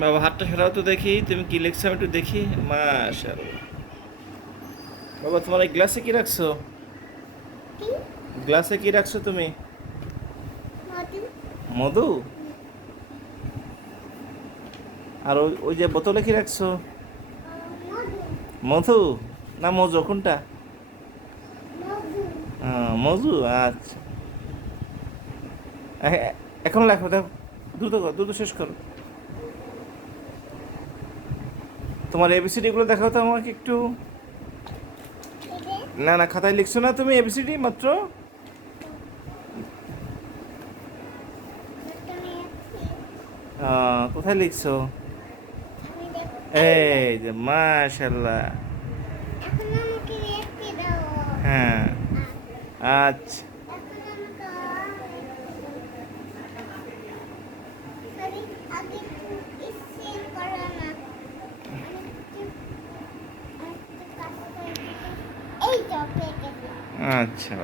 বাবা হাতটা সরাও তো দেখি তুমি কি লিখছো আমি একটু দেখি। মাশাআল্লাহ। বাবা তোমার এই গ্লাসে কি রাখছো? গ্লাসে কি রাখছো তুমি? মধু। আর ওই ওই যে বোতলে কি রাখছো? মধু। না মজু কোনটা? হ্যাঁ, মজু আচ্ছা। এখন লেখো দেখো। দ্রুত করো দ্রুত শেষ করো। তোমার এবিসিডি গুলো দেখাও তো আমাকে একটু। না না, খাতায় লিখছো না তুমি এবিসিডি মাত্র? কোথায় লিখছো? এই যে মাশাল্লাহ হ্যাঁ। আচ্ছা স্ক্যান করো না আমি একটু আমি একটু কাজ করে দিই। এই তো পেয়ে গেছি আচ্ছা